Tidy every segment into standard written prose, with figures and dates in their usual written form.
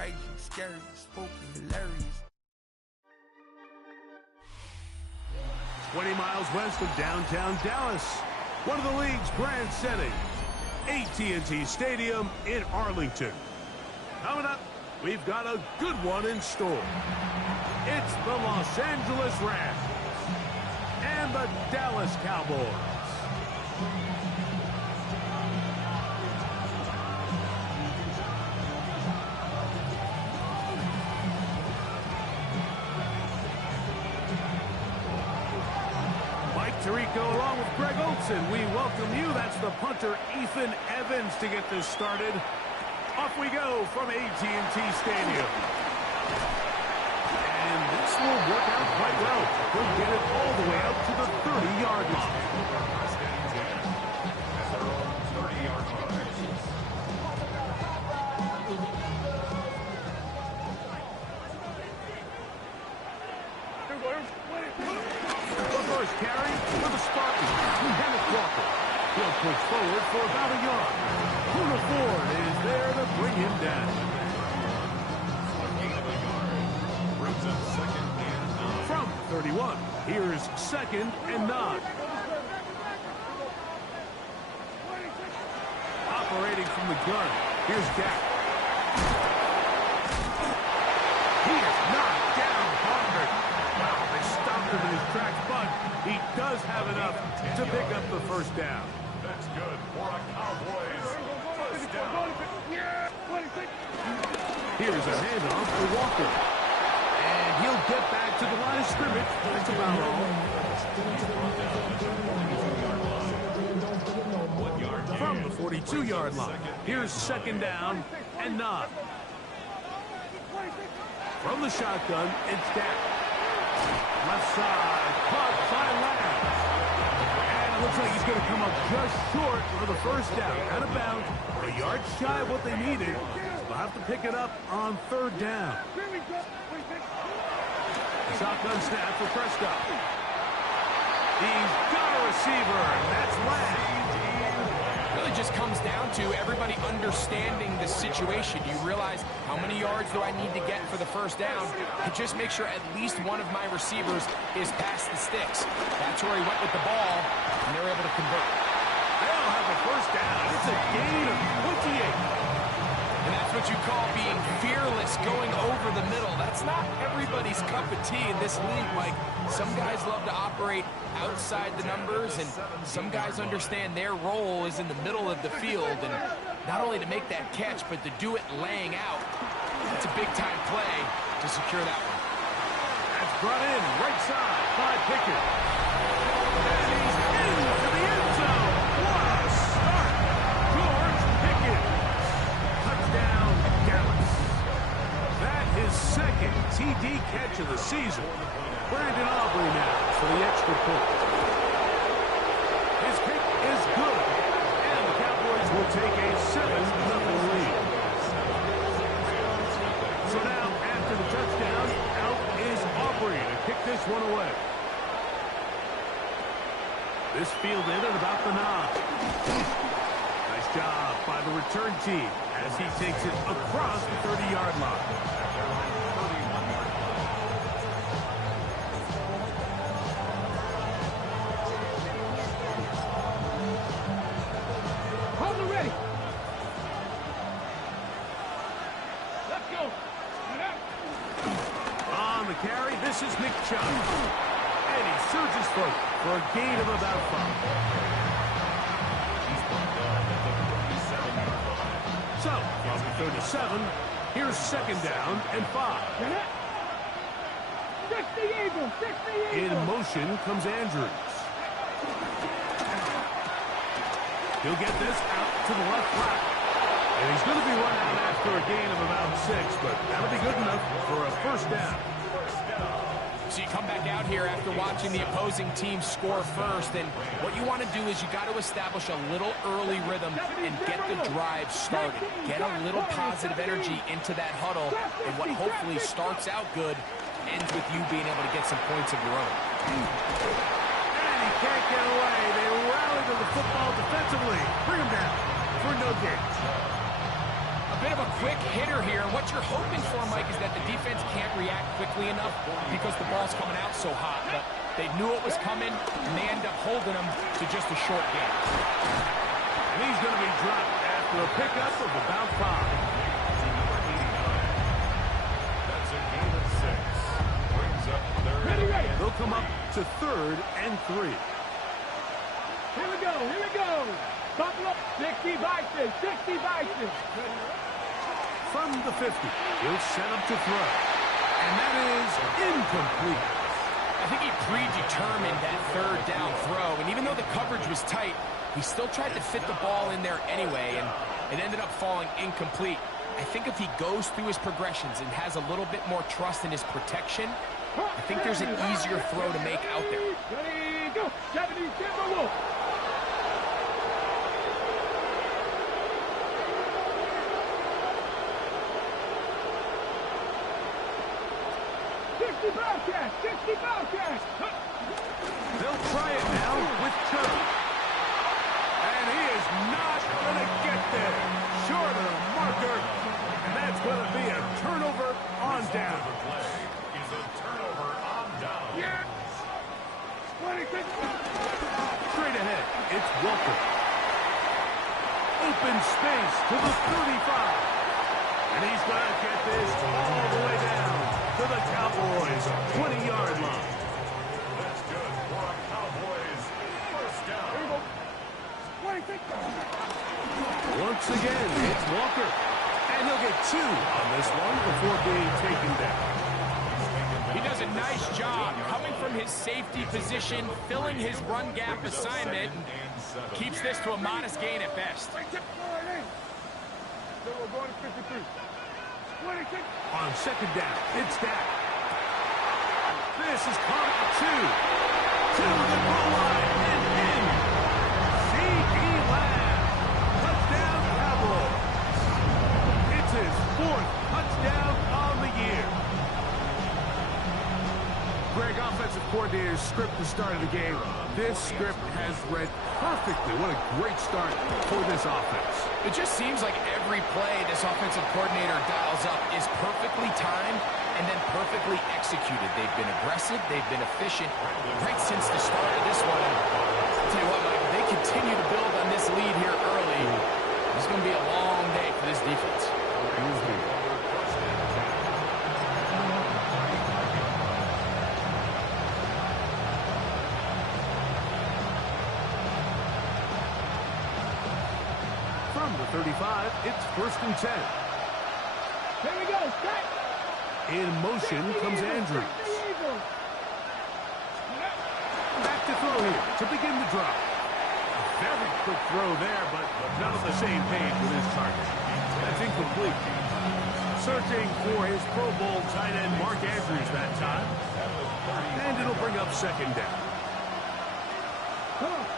crazy, scary, spooky, hilarious. 20 miles west of downtown Dallas, one of the league's grand settings, AT&T Stadium in Arlington. Coming up, we've got a good one in store. It's the Los Angeles Rams and the Dallas Cowboys. Tirico along with Greg Olson. We welcome you. That's the punter, Ethan Evans, to get this started. Off we go from AT&T Stadium. And this will work out quite well. He'll get it all the way up to the 30-yard line. Carry for the Spartans. Kenneth Walker. He'll push forward for about a yard. Kuna Ford is there to bring him down. From 31, here's 2nd and 9. Operating from the gun, here's Dak. He is knocked down hard. Wow, they stopped him in his tracks, but he does have enough to pick up the first down. That's good for a Cowboys first down. Here's a handoff for Walker. And he'll get back to the line of scrimmage. That's about all. From the 42-yard line, here's 2nd down and 9. From the shotgun, it's Dak. Left side, caught by Lamb. And it looks like he's going to come up just short for the first down. Out of bounds, a yard shy of what they needed. They'll have to pick it up on 3rd down. The shotgun snap for Prescott. He's got a receiver, and that's Lamb. Really just comes down to everybody understanding the situation. You realize how many yards do I need to get for the first down, and just make sure at least one of my receivers is past the sticks. That's where he went with the ball, and they're able to convert. They'll have a first down. It's a gain of 28. And that's what you call being fearless, going over the middle. That's not everybody's cup of tea in this league, Mike. Some guys love to operate outside the numbers, and some guys understand their role is in the middle of the field, and not only to make that catch, but to do it laying out. That's a big-time play to secure that one. That's brought in right side by Pickett. And he's into the end zone. What a start. George Pickett. Touchdown, Dallas. That is 2nd TD catch of the season. Brandon Aubrey now for the extra point. His kick is good, and the Cowboys will take a 7-0 lead. So now, after the touchdown, out is Aubrey to kick this one away. This fielded at about the 9. Nice job by the return team as he takes it across the 30-yard line. Carry, this is Nick Chubb. And he surges forward for a gain of about 5. So, from the 37, here's 2nd down and 5. In motion comes Andrews. He'll get this out to the left flat. And he's going to be run out after a gain of about 6, but that'll be good enough for a first down. So you come back out here after watching the opposing team score first, and what you want to do is you got to establish a little early rhythm and get the drive started. Get a little positive energy into that huddle, and what hopefully starts out good ends with you being able to get some points of your own. And he can't get away. They rally to the football defensively. Bring him down for no gain. bit of a quick hitter here. What you're hoping for, Mike, is that the defense can't react quickly enough because the ball's coming out so hot. But they knew it was coming, and they end up holding them to just a short game. And he's going to be dropped after a pickup of about 5. That's a gain of 6. Brings up third. They'll come up to 3rd and 3. Here we go, here we go. Buckle up, 60 Vikings, 60 Vikings. From the 50, he'll set up to throw. And that is incomplete. I think he predetermined that 3rd down throw, and even though the coverage was tight, he still tried to fit the ball in there anyway, and it ended up falling incomplete. I think if he goes through his progressions and has a little bit more trust in his protection, I think there's an easier throw to make out there. Ready, go. 70 Timberwolves. Bobcats, 60 Bobcats. They'll try it now with Curry. And he is not going to get there. Short of the marker. And that's going to be a turnover on down. The play is a turnover on down. Yeah. 26. Straight ahead, it's Walker. Open space to the 35. And he's going to get this all the way down to the Cowboys' 20-yard line. That's good for a Cowboys first down. 26. Once again, it's Walker. And he'll get 2 on this one before being taken down. He does a nice job coming from his safety position, filling his run gap assignment, and keeps this to a modest gain at best. So we're going to 53. 26. On 2nd down, it's Dak. This is caught at 2. To the goal line and in. C.D. Lamb. Touchdown, Cowboys. It's his 4th touchdown on the year. Greg, offensive coordinator's script to start of the game. This script has read perfectly. What a great start for this offense. It just seems like every play this offensive coordinator dials up is perfectly timed and then perfectly executed. They've been aggressive, they've been efficient right since the start of this one. I'll tell you what, Mike, if they continue to build on this lead here early, it's going to be a long day for this defense. From the 35, it's 1st and 10. Here we go, set. In motion comes Andrews. Back to throw here to begin the drive. A very quick throw there, but not on the same page with his target. That's incomplete. Searching for his Pro Bowl tight end Mark Andrews that time. And it'll bring up 2nd down.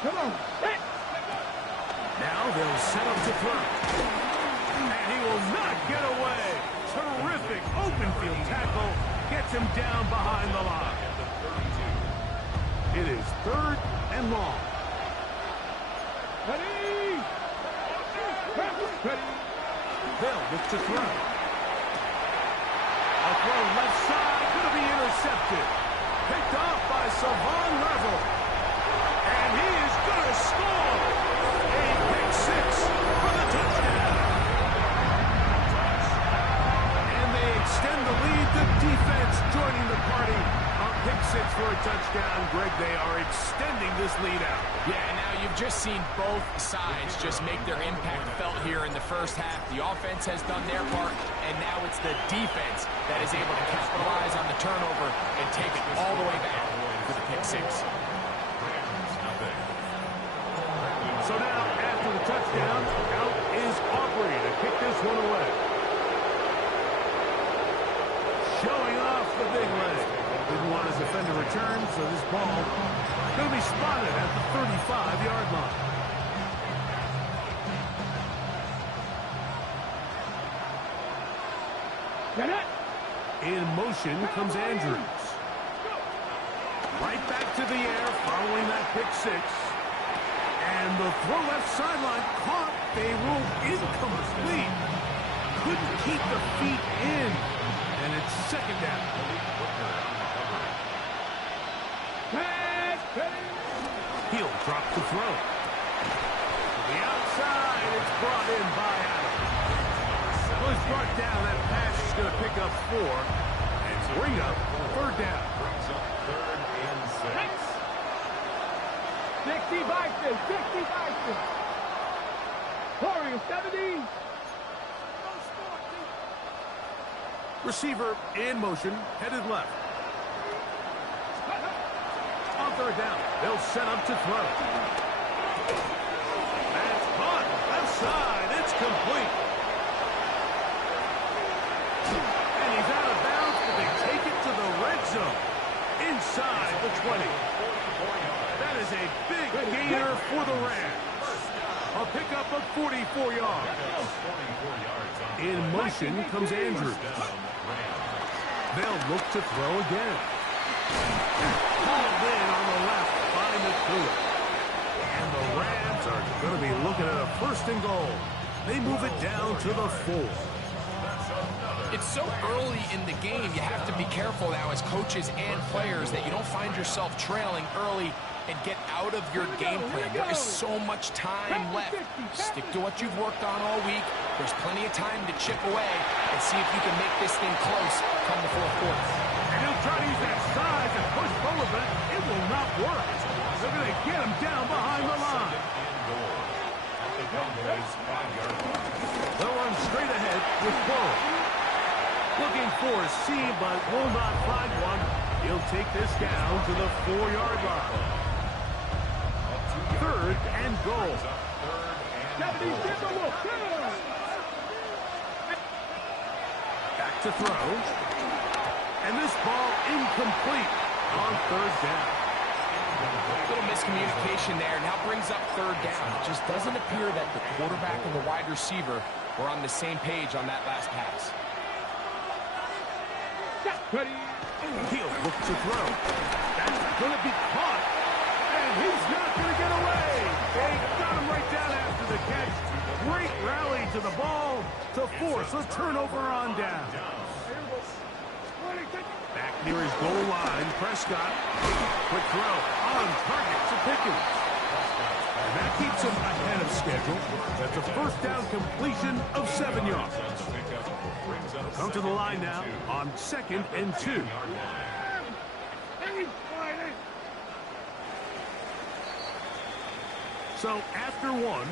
Come on, set. Now they'll set up to throw. And he will not get away. Terrific open field tackle. Gets him down behind the line. It is 3rd and long. Ready. Ready. They'll look to throw. A throw left side. Going to be intercepted. Picked off by Savon Level. And he is going to score. A pick 6 for the touchdown. And they extend the lead. The defense joining the party on pick 6 for a touchdown. Greg, they are extending this lead out. Yeah, and now you've just seen both sides just make their impact felt here in the first half. The offense has done their part, and now it's the defense that is able to capitalize on the turnover and take it all the way back for the pick 6. So now, after the touchdown, out is Aubrey to kick this one away. Showing off the big leg. Didn't want his defender return, so this ball going to be spotted at the 35-yard line. In motion comes Andrews. Right back to the air following that pick 6. And the throw left sideline caught. They ruled incomplete. couldn't keep the feet in. And it's second down. He'll drop the throw. To the outside, it's brought in by Adams. Well, it's brought down. That pass is going to pick up 4 and bring up third down. Brings up 3rd and 6. 60 Vikings, 60 Vikings. Warriors 70. Receiver in motion, headed left. On third down, they'll set up to throw. That's caught. Left side, it's complete. And he's out of bounds, but they take it to the red zone. Inside the 20. That is a big gainer for the Rams. A pickup of 44 yards. In motion comes Andrews. They'll look to throw again. Hauled in on the left by McCool. And the Rams are going to be looking at a 1st and goal. They move it down to the 4. It's so early in the game, you have to be careful now as coaches and players that you don't find yourself trailing early and get out of your game plan. There is so much time left. Stick to what you've worked on all week. There's plenty of time to chip away and see if you can make this thing close come the 4th quarter. And he'll try to use that size and push forward, but it will not work. They're going to get him down behind the line. They'll run straight ahead with Burrow. Looking for a seam, but will not find one. He'll take this down to the 4-yard line. 3rd and goal. Back to throw. And this ball incomplete on 3rd down. Little miscommunication there. Now brings up 3rd down. It just doesn't appear that the quarterback and the wide receiver were on the same page on that last pass. He'll look to throw. That's going to be caught. And he's not going to get away. They got him right down after the catch. Great rally to the ball to force a turnover on down. Back near his goal line, Prescott. Quick throw on target to Pickens. And that keeps him ahead of schedule. That's a 1st down completion of 7 yards. Come to the line now on 2nd and 2. So after 1,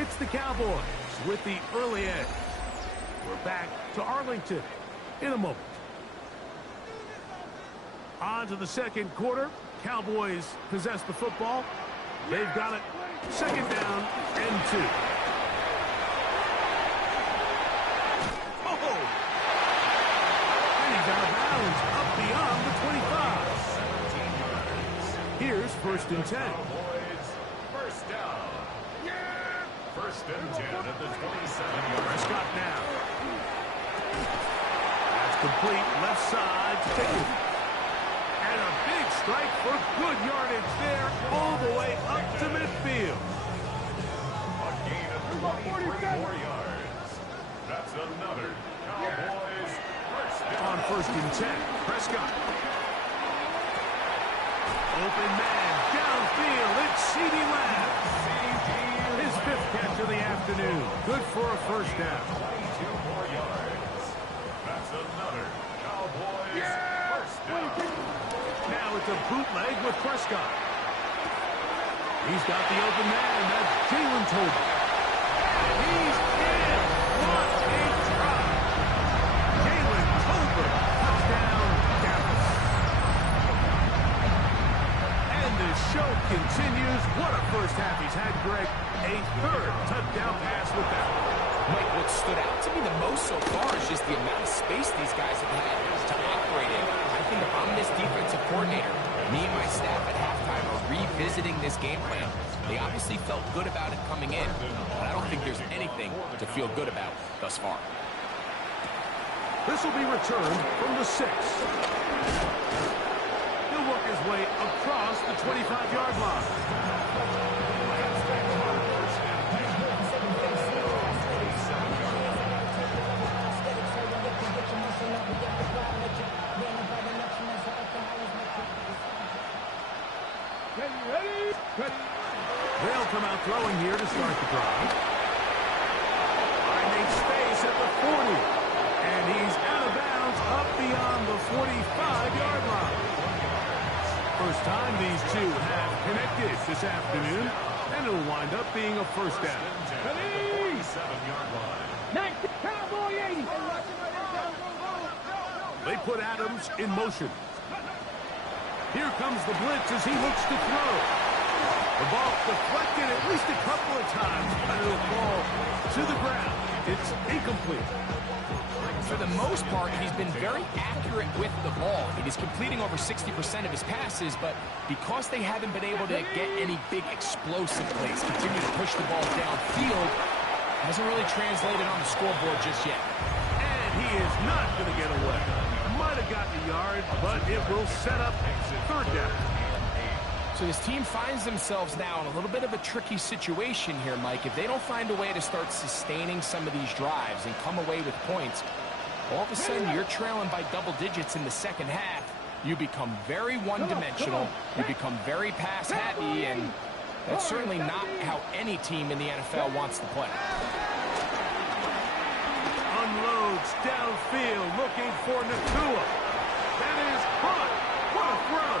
it's the Cowboys with the early edge. We're back to Arlington in a moment. On to the 2nd quarter. Cowboys possess the football. They've got it. 2nd down and 2. Out of bounds, up beyond the 25. Here's 1st and 10. First down. 1st and 10 at the 27-yard. Prescott now. That's complete, left side to Pickens. And a big strike for good yardage there, all the way up to midfield. A gain of 44 yards. That's another Cowboys first down. On 1st and 10, Prescott. Open man, downfield, it's CeeDee Lamb. His 5th catch of the afternoon. Good for a 1st down. 22 more yards. That's another Cowboys first down. Now it's a bootleg with Prescott. He's got the open man. That's Jalen Tolbert. And he's in. What a try. Jalen Tolbert. Touchdown, Dallas. And the show continues. What a 1st half he's had, Greg. A 3rd touchdown pass with that. Mike, what stood out to me the most so far is just the amount of space these guys have had to operate in. I think if I'm this defensive coordinator, me and my staff at halftime are revisiting this game plan. They obviously felt good about it coming in, but I don't think there's anything to feel good about thus far. This will be returned from the 6. He'll work his way across the 25-yard line. come out throwing here to start the drive. Finding space at the 40. And he's out of bounds up beyond the 45-yard line. First time these two have connected this afternoon, and it'll wind up being a first down. 47-yard line. Next, Cowboy 80. They put Adams in motion. Here comes the blitz as he looks to throw. The ball deflected at least a couple of times, but it'll fall to the ground. It's incomplete. For the most part, he's been very accurate with the ball. He's completing over 60% of his passes, but because they haven't been able to get any big explosive plays, continue to push the ball downfield, hasn't really translated on the scoreboard just yet. And he is not going to get away. Might have gotten a yard, but it will set up third down. So this team finds themselves now in a little bit of a tricky situation here, Mike. If they don't find a way to start sustaining some of these drives and come away with points, all of a sudden you're trailing by double digits in the second half. You become very one-dimensional. You become very pass-happy, and that's certainly not how any team in the NFL wants to play. Unloads downfield looking for Nakua. That is caught. What a throw.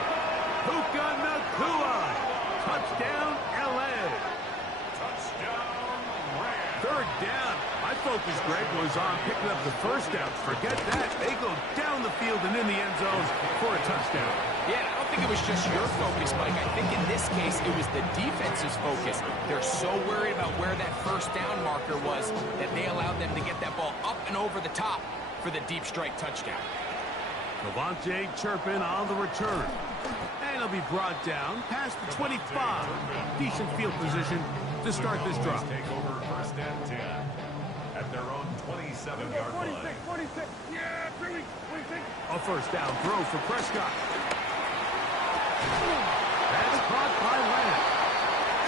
Puka Nakua. Touchdown, L.A. Touchdown, Rams. Third down. My focus, Greg, was on picking up the first down. Forget that. They go down the field and in the end zone for a touchdown. Yeah, I don't think it was just your focus, Mike. I think in this case, it was the defense's focus. They're so worried about where that first down marker was that they allowed them to get that ball up and over the top for the deep strike touchdown. Devontae Turpin on the return. And he'll be brought down past the 25. Decent field position to start this drive. Take over first and 10 at their own 27-yard line. 46. Yeah, 46. A first down throw for Prescott. That's caught by Lamb.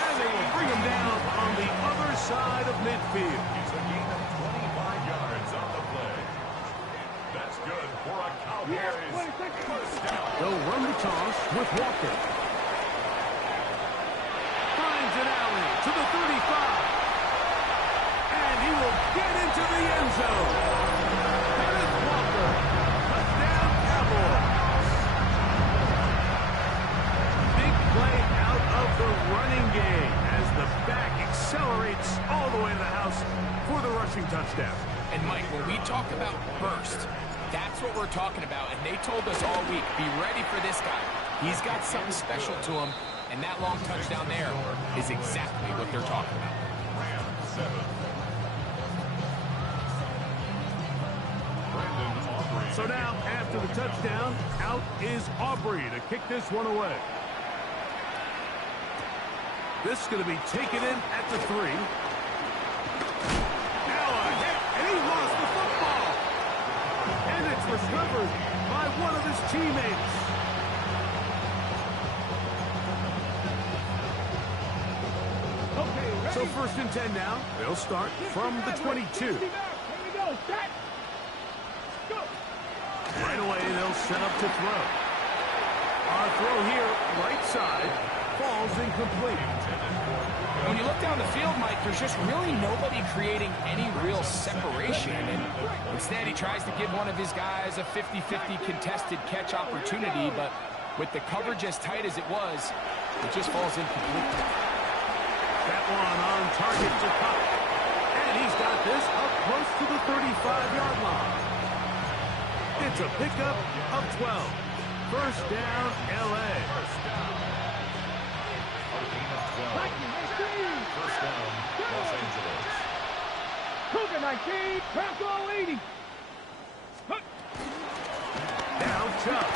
And they will bring him down on the other side of midfield. It's a gain of 25 yards on the play. That's good for a Cowboys first down. They'll run the toss with Walker. Finds an alley to the 35. And he will get into the end zone. Kenneth Walker. Touchdown, Cowboys. Big play out of the running game as the back accelerates all the way to the house for the rushing touchdown. And Mike, when we talk about burst, that's what we're talking about. And they told us all week, be ready for this guy. He's got something special to him. And that long touchdown there is exactly what they're talking about. Rams 7. So now, after the touchdown, out is Aubrey to kick this one away. This is going to be taken in at the 3. Now a hit, and he lost the football. And it's recovered by one of his teammates. Okay, So first and 10 now. They'll start from the 22. Here we go. Set. Go. Right away, they'll set up to throw. Our throw here, right side, falls incomplete. When you look down the field, Mike, there's just really nobody creating any real separation. And instead, he tries to give one of his guys a 50-50 contested catch opportunity, but with the coverage as tight as it was, it just falls incomplete. That one on target to Cup. And he's got this up close to the 35-yard line. It's a pickup of 12. First down, L.A. First down. A gain of 12. First down, Los Angeles. Cougar 19, Bronco 80. Now Chubb.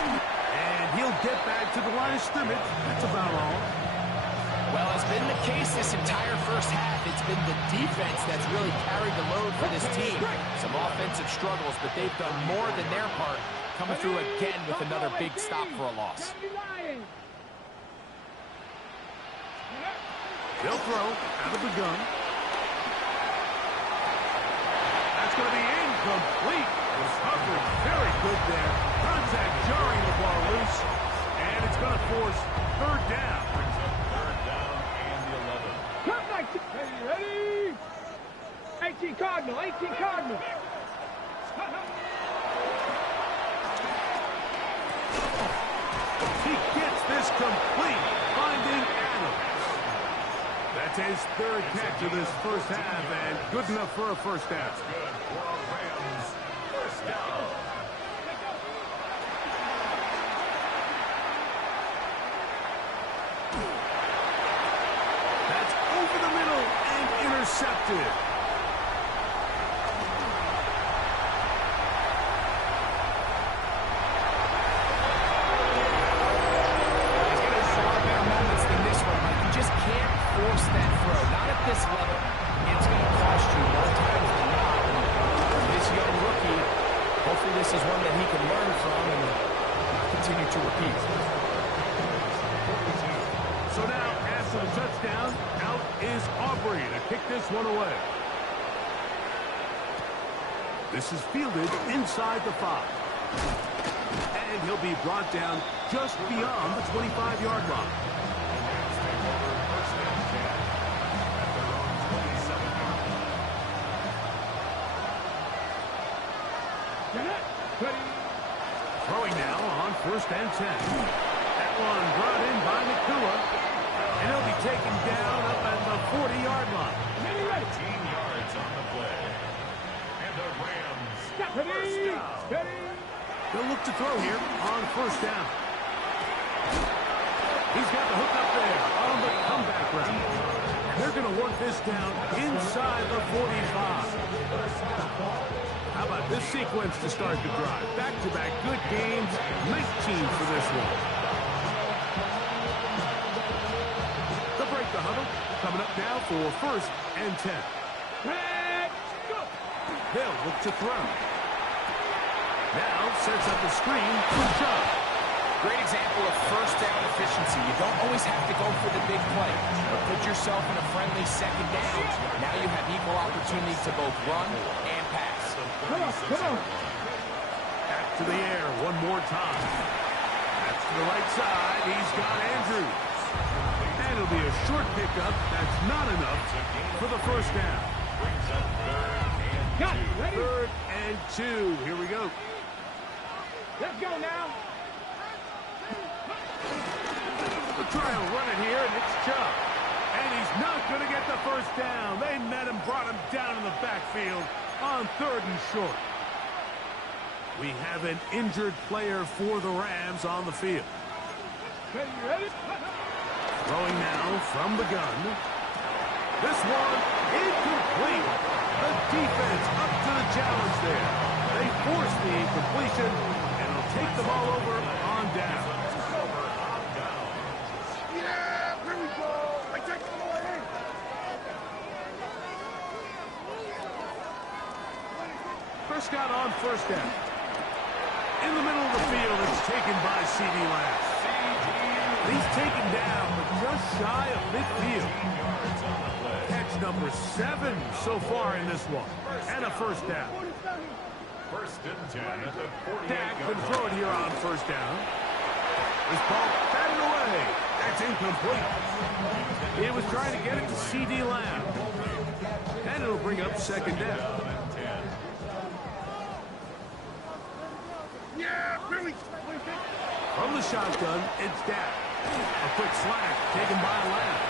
And he'll get back to the line of scrimmage. That's about all. Well, it's been the case this entire first half. It's been the defense that's really carried the load for this team. Some offensive struggles, but they've done more than their part, coming through again with another big stop for a loss. They'll throw out of the gun. That's going to be incomplete. The coverage very good there. Contact jarring the ball loose. And it's going to force third down. Third down and the 11. Come 19. Ready? 18 Cardinal, 18 Cardinal. He gets this complete, finding Adams. That's his third catch of this first half, and good enough for a first down. Good for a Rams first down. That's over the middle and intercepted. Force that throw, not at this level. It's going to cost you more times than not. And this young rookie, hopefully this is one that he can learn from and continue to repeat. So now, after the touchdown, out is Aubrey to kick this one away. This is fielded inside the 5. And he'll be brought down just beyond the 25-yard line. Throwing now on 1st and 10. That one brought in by Nakua. And he'll be taken down up at the 40-yard line. 15 yards on the play. And the Rams first down. They'll look to throw here on 1st down. He's got the hook up there on the comeback route. They're going to work this down inside the 45. How about this sequence to start the drive? Back-to-back good games. 19 for this one. They'll break the huddle. Coming up now for 1st and 10. They'll look to throw. Now sets up the screen for Chubb. Great example of first down efficiency. You don't always have to go for the big play, but put yourself in a friendly second down. Now you have equal opportunity to both run and pass. Come on. Back to the air one more time. That's to the right side. He's got Andrews. And it'll be a short pickup. That's not enough for the first down. Brings up 3rd and 2. Ready? 3rd and 2. Here we go. Let's go now. We'll try and run it here, and it's Chubb. And he's not going to get the first down. They met him, brought him down in the backfield on 3rd and short. We have an injured player for the Rams on the field. Ready? Throwing now from the gun. This one incomplete. The defense up to the challenge there. They force the incompletion, and will take the ball over on down. Yeah, here we go. I take the ball in. Prescott on 1st down. In the middle of the field, it's taken by C.D. Lamb. He's taken down, but just shy of midfield. Catch number 7 so far in this one. And a first down. 1st and 10 at the 48. Dak can throw it here on 1st down. This ball batted away. That's incomplete. He was trying to get it to C.D. Lamb. And it'll bring up 2nd down. Yeah, really. From the shotgun, it's Dak. A quick slash taken by Lamb.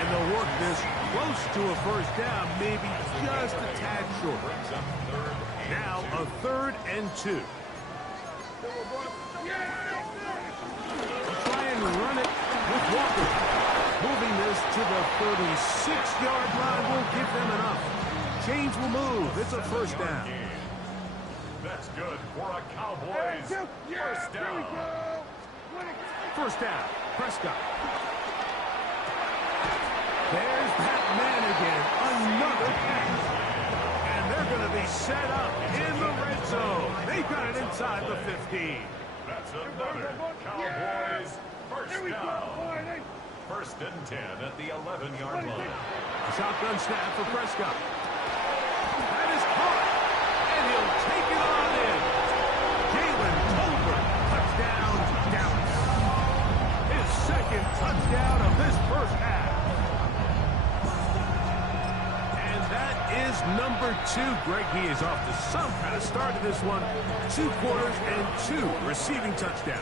And they'll work this close to a first down, maybe just a tad short. Now a 3rd and 2. Try and run it with Walker. Moving this to the 36-yard line will give them enough. Chains will move. It's a first down. That's good for a Cowboys first down. First down, Prescott. There's Pat Man again. Another pass. And they're going to be set up in the red zone. They got it inside the 15. That's another Cowboys first down. 1st and 10 at the 11-yard line. A shotgun snap for Prescott. That is caught. And he'll take it on in. Jalen Tolbert, touchdown, Dallas. His 2nd touchdown of this first half. 2. Greg, he is off to some kind of start to this one. 2 quarters and 2 receiving touchdowns.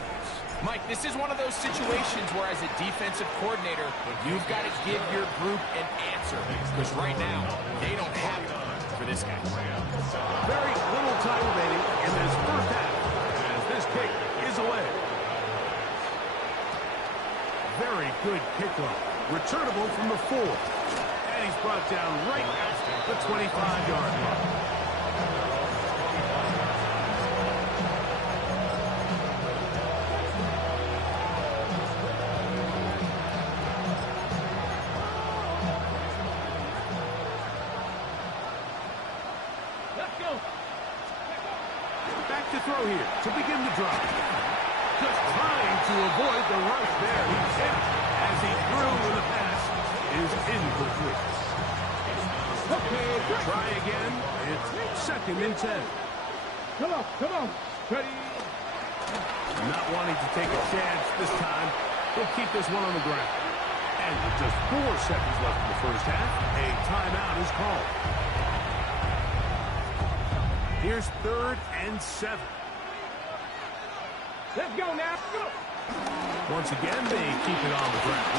Mike, this is one of those situations where as a defensive coordinator, you've got to give your group an answer. Because right now, they don't have it for this guy. Very little time remaining in this first half as this kick is away. Very good kickoff. Returnable from the 4. And he's brought down right at the 25-yard line. Back to throw here to begin the drive. Just trying to avoid the rush there. He's hit as he threw with the pass is incomplete. Okay, try again. It's 2nd and 10. Come on. Ready? Not wanting to take a chance this time. He'll keep this one on the ground. And with just 4 seconds left in the first half, a timeout is called. Here's 3rd and 7. Let's go now. Go. Once again, they keep it on the ground.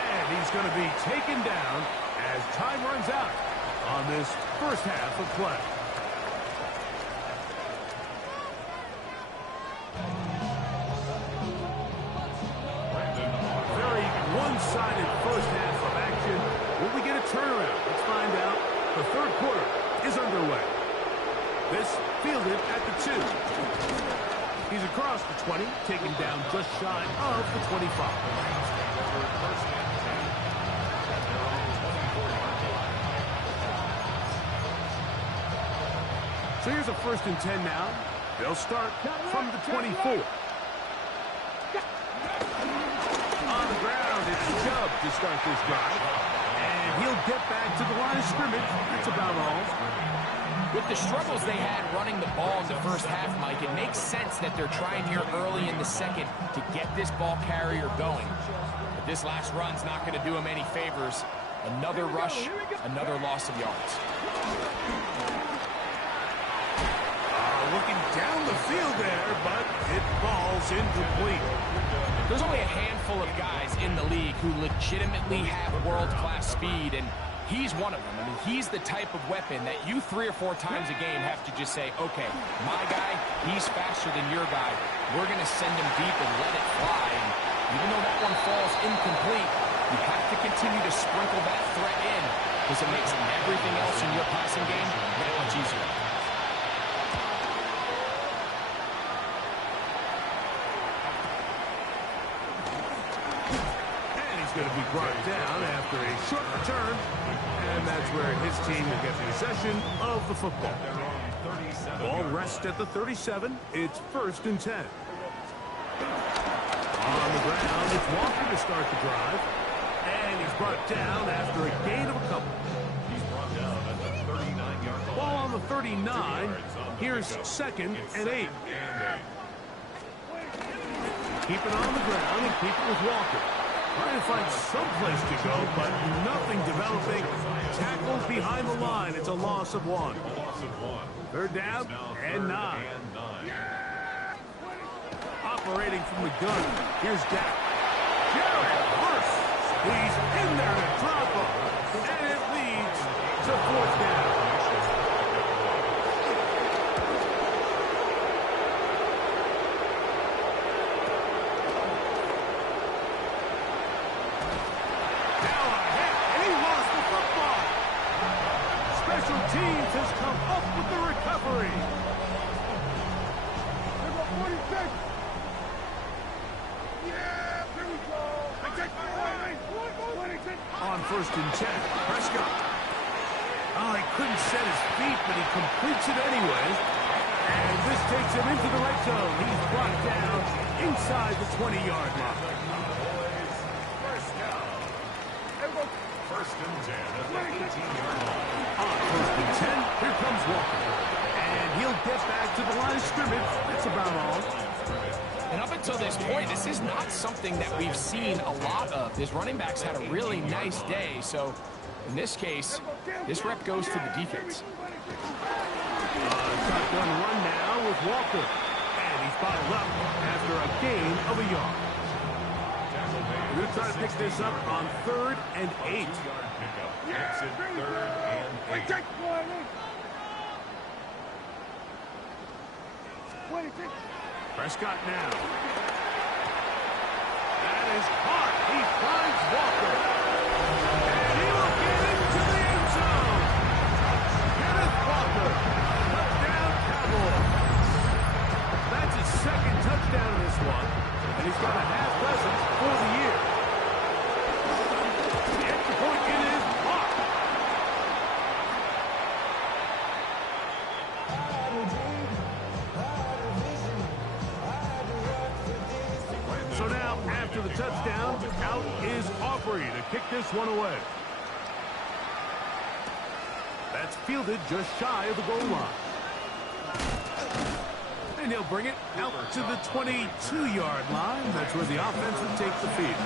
And he's going to be taken down as time runs out on this first half of play. Very one-sided first half of action. Will we get a turnaround? Let's find out. The 3rd quarter is underway. This fielded at the 2. He's across the 20, taken down just shy of the 25. So here's a 1st and 10 now. They'll start from the 24. On the ground, it's Chubb to start this drive. And he'll get back to the line of scrimmage. That's about all. With the struggles they had running the ball in the first half, Mike, it makes sense that they're trying here early in the 2nd to get this ball carrier going. But this last run's not going to do him any favors. Another rush, another loss of yards. Looking down the field there, but it falls incomplete. There's only a handful of guys in the league who legitimately have world-class speed, and he's one of them. I mean, he's the type of weapon that you 3 or 4 times a game have to just say, okay, my guy, he's faster than your guy. We're going to send him deep and let it fly. And even though that one falls incomplete, you have to continue to sprinkle that threat in because it makes everything else in your passing game that much easier. Going to be brought down after a short return, and that's where his team will get possession of the football. Ball rests at the 37. It's 1st and 10. On the ground, it's Walker to start the drive, and he's brought down after a gain of a couple. He's brought down at the 39-yard line. Ball on the 39. Here's 2nd and 8. Keep it on the ground and keep it with Walker. Trying to find some place to go, but nothing developing. Tackled behind the line. It's a loss of 1. 3rd down and 9. Operating from the gun. Here's Dak. Jared Hurst. He's in there to drop him. And it leads to 4th down. Special teams has come up with the recovery. Number 46. Yeah, there we go. On 1st and 10, Prescott. Oh, he couldn't set his feet, but he completes it anyway. And this takes him into the red zone. He's brought down inside the 20-yard line. First and 10 at the 18-yard line. On 1st and 10, here comes Walker. And he'll get back to the line of scrimmage. That's about all. And up until this point, this is not something that we've seen a lot of. His running backs had a really nice day, so In this case, this rep goes to the defense. Shotgun run now with Walker. And he's bottled up after a gain of a yard. We're going to try to pick this up on 3rd and 8. Exit 3rd and 8. Prescott now. That is hard. He finds Walker. And he will get into the end zone. Kenneth Walker. Touchdown, Cowboys. That's his 2nd touchdown in this one. And he's got a half dozen for the year. The extra point in is blocked. So now, after the touchdown, out is Aubrey to kick this one away. That's fielded just shy of the goal line. And he'll bring it out to the 22-yard line. That's where the offense will take the field.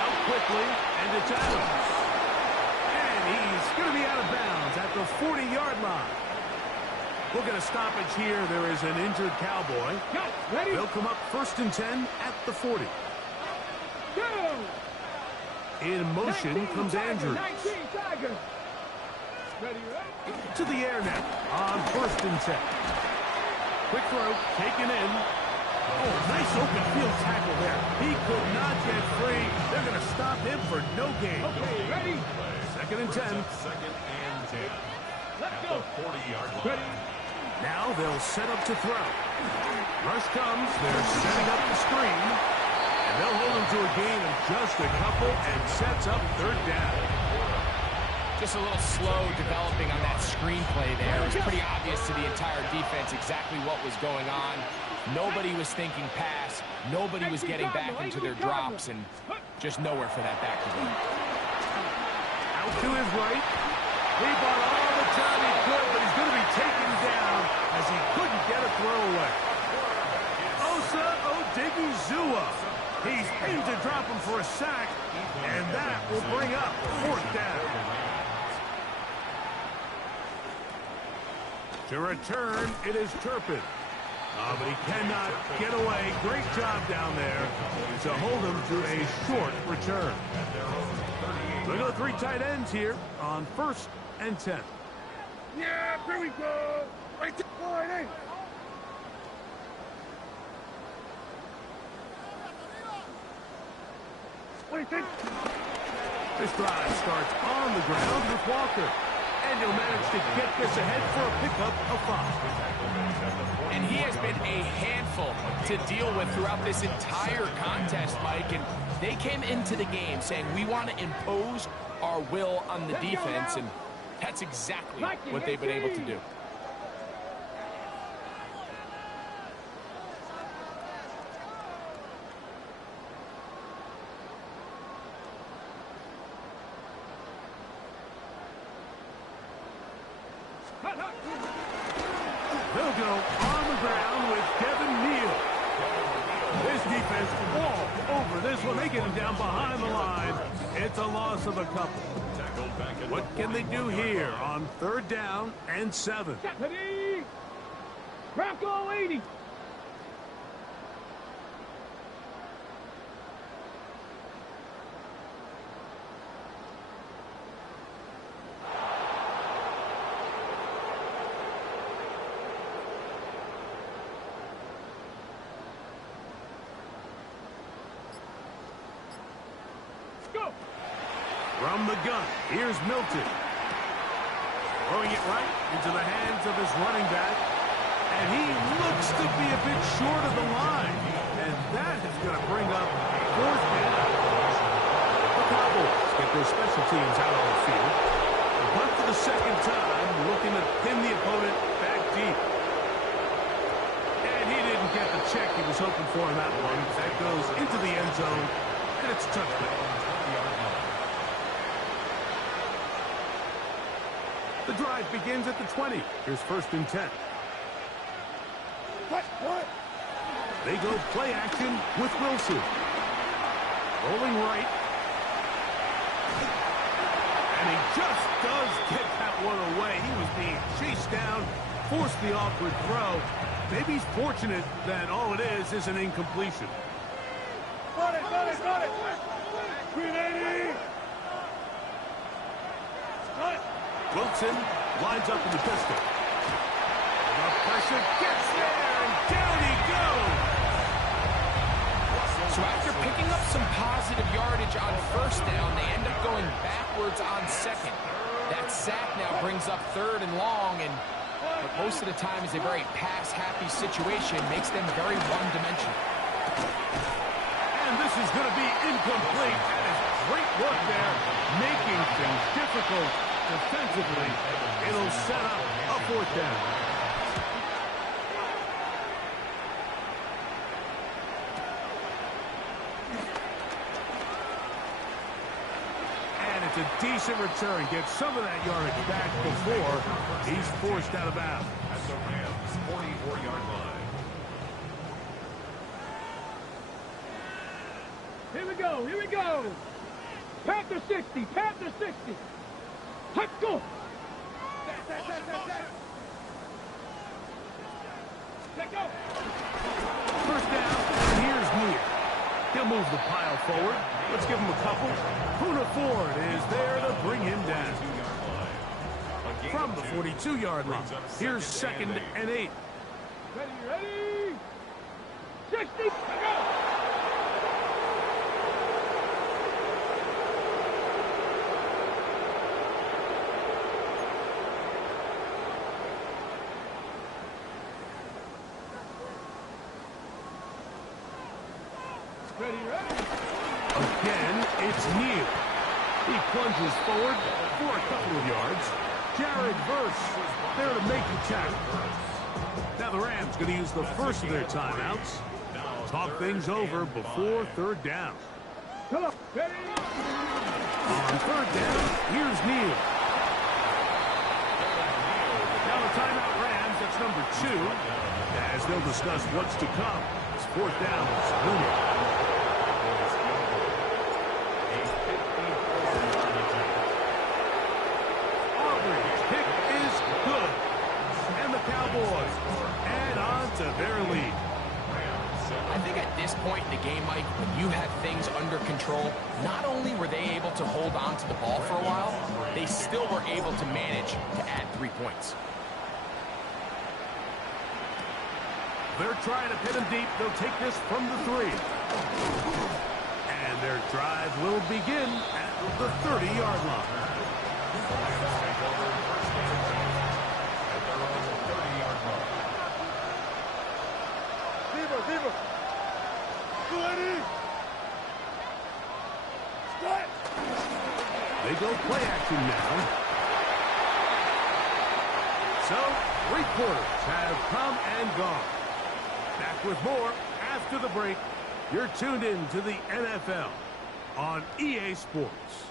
Out quickly, and it's Adams. And he's going to be out of bounds at the 40-yard line. We'll get a stoppage here. There is an injured Cowboy. They'll come up 1st and 10 at the 40. In motion comes Andrews. To the air now on 1st and 10. Quick throw, taken in. Oh, nice open field tackle there. He could not get free. They're going to stop him for no gain. Okay, ready? 2nd and 10. 2nd and 10. Let's At go. the 40-yard line. Now they'll set up to throw. Rush comes. They're setting up the screen. And they'll hold him to a gain of just a couple and sets up 3rd down. Just a little slow developing on that screenplay there. It was pretty obvious to the entire defense exactly what was going on. Nobody was thinking pass. Nobody was getting back into their drops, and just nowhere for that back to go. Out to his right. He bought all the time he could, but he's going to be taken down as he couldn't get a throw away. Osa Odigizua. He's aimed to drop him for a sack, and that will bring up 4th down. To return, it is Turpin. But he cannot get away. Great job down there to hold him to a short return. Look at the 3 tight ends here on 1st and 10. Yeah, here we go. Right to line, eh? What do you think? This drive starts on the ground with Walker. And he'll manage to get this ahead for a pickup of 5. And he has been a handful to deal with throughout this entire contest, Mike. And they came into the game saying, we want to impose our will on the defense. And that's exactly what they've been able to do. They'll go on the ground with Kevin Neal. This defense all over this one. They get him down behind the line. It's a loss of a couple. What can they do here on 3rd down and 7? Deputy! Bronco 80! From the gun, here's Milton. Throwing it right into the hands of his running back. And he looks to be a bit short of the line. And that is going to bring up 4th down. The Cowboys get their special teams out on the field. But for the 2nd time, looking to pin the opponent back deep. And he didn't get the check he was hoping for in that one. That goes into the end zone, and it's a touchdown. The drive begins at the 20. Here's 1st and 10. What? They go play action with Wilson. Rolling right. And he just does get that one away. He was being chased down, forced the awkward throw. Maybe he's fortunate that all it is an incompletion. Got it. 380. Wilson lines up in the pistol. The pressure gets there, and down he goes. So after picking up some positive yardage on 1st down, they end up going backwards on 2nd. That sack now brings up 3rd and long, and what most of the time is a very pass-happy situation, makes them very one-dimensional. And this is going to be incomplete. That is great work there, making things difficult defensively. It'll set up a 4th down. And it's a decent return. Gets some of that yardage back before he's forced out of bounds. At the Rams' 44-yard line. Here we go. Panther 60. Let's go. Let go. 1st down, and here's Neal. He'll move the pile forward. Let's give him a couple. Poona Ford is there to bring him down. From the 42-yard line, here's 2nd and 8. Ready. 60. Go. Ready. Again, it's Neal. He plunges forward for a couple of yards. Jared Verse there to make the tackle. Now the Rams going to use the first of their timeouts. Talk things over before 3rd down. Come on. Ready. On 3rd down, here's Neal. Now the timeout Rams, that's number 2. As they'll discuss what's to come. It's 4th down. Spooner. Cowboys add on to their lead. I think at this point in the game, Mike, when you have things under control, not only were they able to hold on to the ball for a while, they still were able to manage to add 3 points. They're trying to pin him deep. They'll take this from the 3. And their drive will begin at the 30-yard line. Viva. Ready. Start. They go play action now. So, 3 quarters have come and gone. Back with more after the break. You're tuned in to the NFL on EA Sports.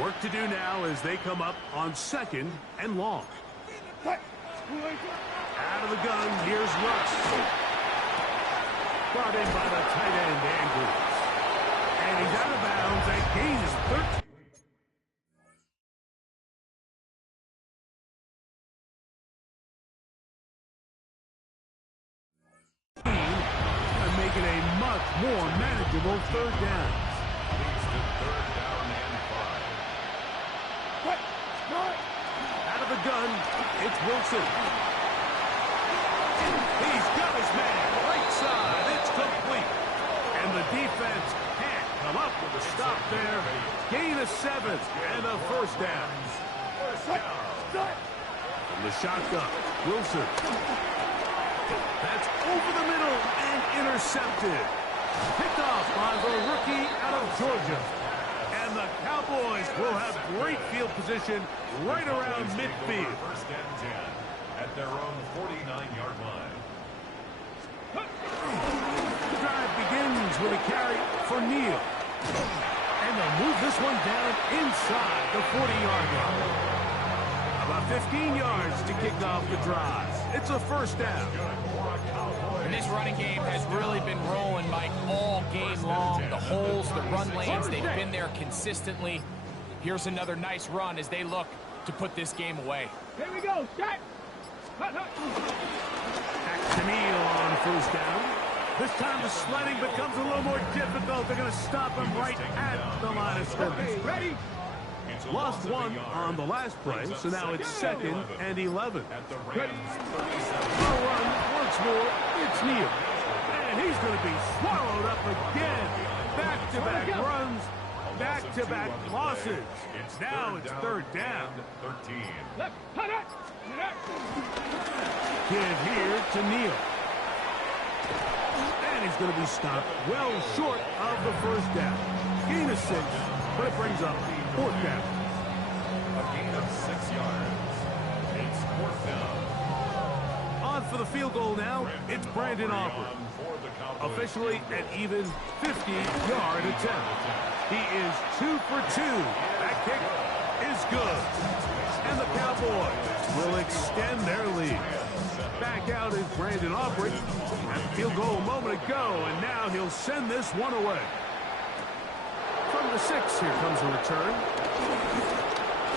Work to do now as they come up on 2nd and long. Out of the gun, here's Russ. Brought in by the tight end, Andrews. And he's out of bounds. A gain is 13. And make it a much more manageable 3rd down. Leads to 3rd down and 5. Out of the gun, it's Wilson. He's got his man. Right side, it's complete. And the defense can't come up with a stop there. Gain of 7 and a 1st down. From the shotgun, Wilson. That's over the middle and intercepted. Picked off by the rookie out of Georgia. And the Cowboys will have great field position right around midfield. 1st and 10 at their own 49-yard line. The drive begins with a carry for Neal. this one down inside the 40-yard line. About 15 yards to kick off the drive. It's a first down. And this running game has really been rolling, Mike, all game long. The holes, the run lanes, they've been there consistently. Here's another nice run as they look to put this game away. Here we go, set. Hut, hut. Back to Neal on first down. This time the sledding becomes a little more difficult. They're going to stop him right at the line of scrimmage. Okay, ready? Lost one on the last play, so now it's 2nd and 11. Ready? They'll run once more. It's Neal. And he's going to be swallowed up again. Back-to-back runs, back-to-back losses. Now it's 3rd down. 13. Left, hut, hut. Give here to Neal. And he's going to be stopped well short of the first down. Gain of 6, but it brings up 4th down. A gain of 6 yards. It's 4th down. On for the field goal now, it's Brandon Aubrey. Officially an even 50-yard attempt. He is 2 for 2. That kick is good. And the Cowboys will extend their lead. Back out is Brandon Aubrey. Had the field goal a moment ago, and now he'll send this one away. From the 6, here comes a return.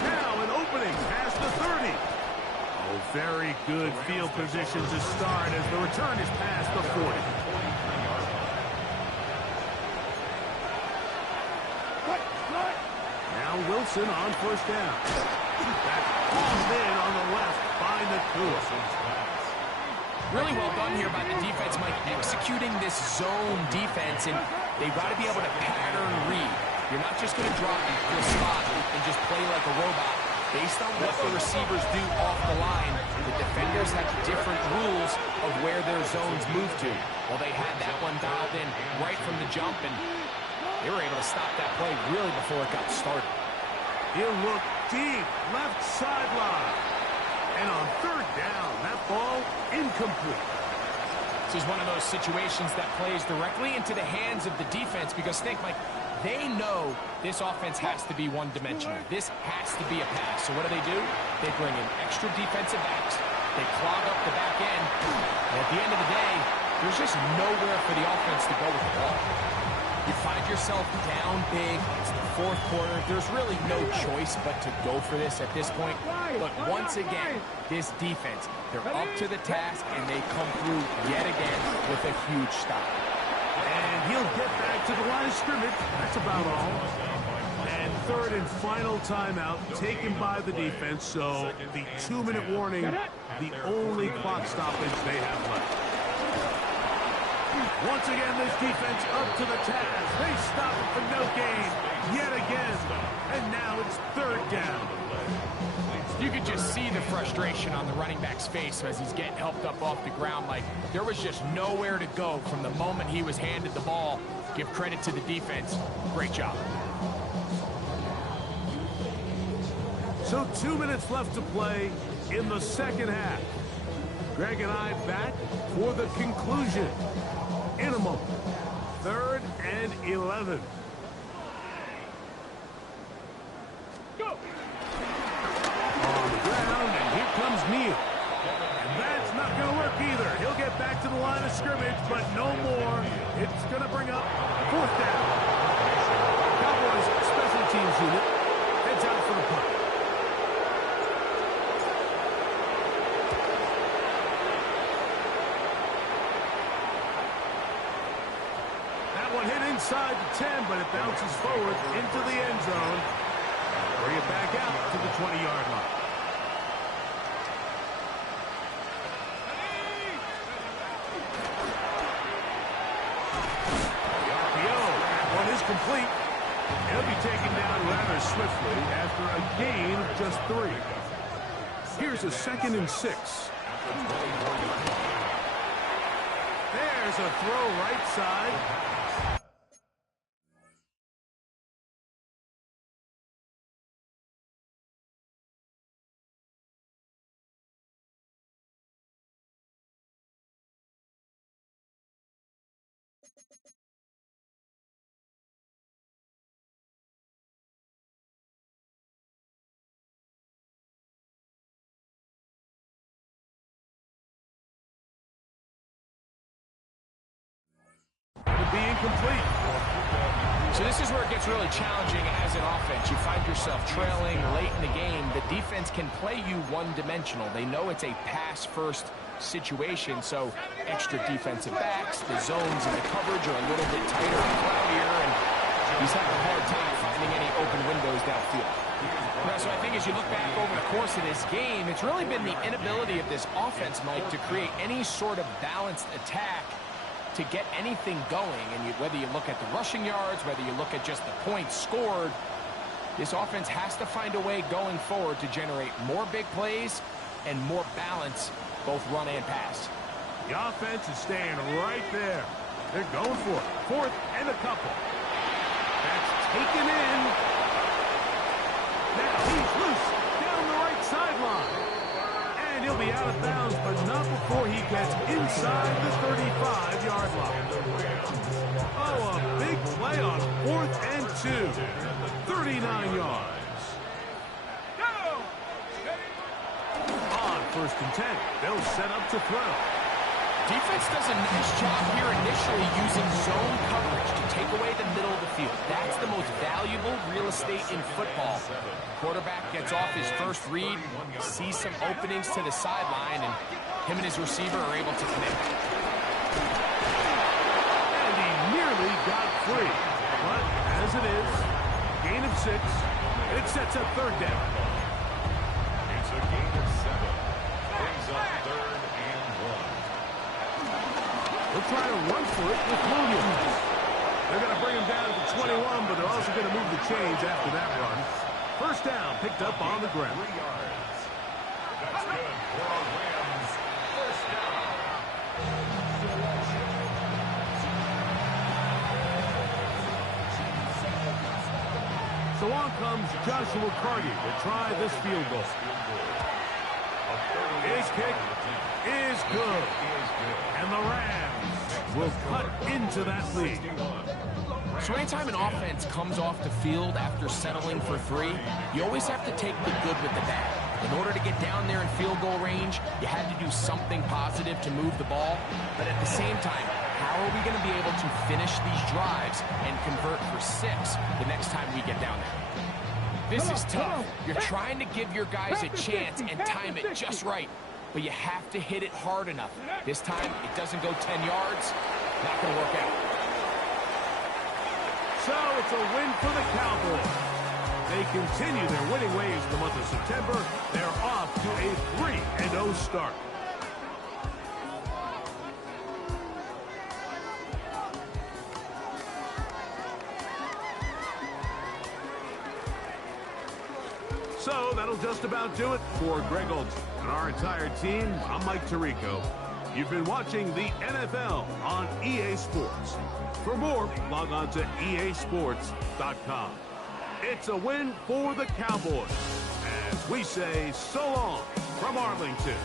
Now an opening past the 30. Oh, very good field position to start as the return is past the 40. Now Wilson on first down. That's hauled in on the left by Nakua. Really well done here by the defense, Mike, executing this zone defense, and they've got to be able to pattern read. You're not just going to drop into a spot and just play like a robot. Based on what the receivers do off the line, the defenders have different rules of where their zones move to. Well, they had that one dialed in right from the jump, and they were able to stop that play really before it got started. He'll look deep, left sideline. And on 3rd down, that ball incomplete. This is one of those situations that plays directly into the hands of the defense because think, Mike, they know this offense has to be one-dimensional. This has to be a pass. So what do? They bring in extra defensive backs. They clog up the back end. And at the end of the day, there's just nowhere for the offense to go with the ball. You find yourself down big. It's the 4th quarter. There's really no choice but to go for this at this point. But once again, this defense, they're up to the task, and they come through yet again with a huge stop. And he'll get back to the line of scrimmage. That's about all. And 3rd and final timeout taken by the defense. So the 2-minute warning, the only clock stoppage they have left. Once again, this defense up to the task. They stop it for no gain yet again. And now it's 3rd down. You could just see the frustration on the running back's face as he's getting helped up off the ground. Like, there was just nowhere to go from the moment he was handed the ball. Give credit to the defense. Great job. So 2 minutes left to play in the 2nd half. Greg and I back for the conclusion in a moment. 3rd and 11. Go! On the ground, and here comes Neal. And that's not going to work either. He'll get back to the line of scrimmage, but no more. It's going to bring up 4th down. Cowboys special teams unit heads out for the punt. Hit inside the 10, but it bounces forward into the end zone. Bring it back out to the 20-yard line. The RPO, that one is complete. He'll be taken down rather swiftly after a gain of just 3. Here's a 2nd and 6. There's a throw right side. complete. So this is where it gets really challenging as an offense. You find yourself trailing late in the game. The defense can play you one-dimensional. They know it's a pass-first situation, so extra defensive backs, the zones and the coverage are a little bit tighter and cloudier, and he's having a hard time finding any open windows downfield. So I think as you look back over the course of this game, it's really been the inability of this offense, Mike, to create any sort of balanced attack to get anything going. And whether you look at the rushing yards, whether you look at just the points scored, this offense has to find a way going forward to generate more big plays and more balance, both run and pass. The offense is staying right there. They're going for it. 4th and a couple. That's taken in. Now he's loose down the right sideline. And he'll be out of bounds, but not before he gets inside the 35-yard line. Oh, a big play on 4th and 2. 39 yards. On 1st and 10, they'll set up to throw. Defense does a nice job here initially using zone coverage to take away the middle of the field. That's the most valuable real estate in football. Quarterback gets off his first read, sees some openings to the sideline, and him and his receiver are able to connect. And he nearly got free. But as it is, gain of 6, it sets up 3rd down. It's a gain of 7. Brings up 3rd and 1. They'll try to run for it with Williams. They're going to bring him down to the 21, but they're also going to move the chains after that run. 1st down, picked up on the ground. 3 yards. That's good for our Rams. 1st down. So on comes Joshua Carty to try this field goal. His kick is good. And the Rams will cut into that lead. So anytime an offense comes off the field after settling for 3, you always have to take the good with the bad. In order to get down there in field goal range, you had to do something positive to move the ball. But at the same time, how are we going to be able to finish these drives and convert for 6 the next time we get down there? This is tough. You're trying to give your guys a chance and time it just right. But you have to hit it hard enough. This time, it doesn't go 10 yards. Not going to work out. So it's a win for the Cowboys. They continue their winning ways the month of September. They're off to a 3-0 start. So that'll just about do it for Greg Olson and our entire team. I'm Mike Tirico. You've been watching the NFL on EA Sports. For more, log on to easports.com. It's a win for the Cowboys as we say so long from Arlington.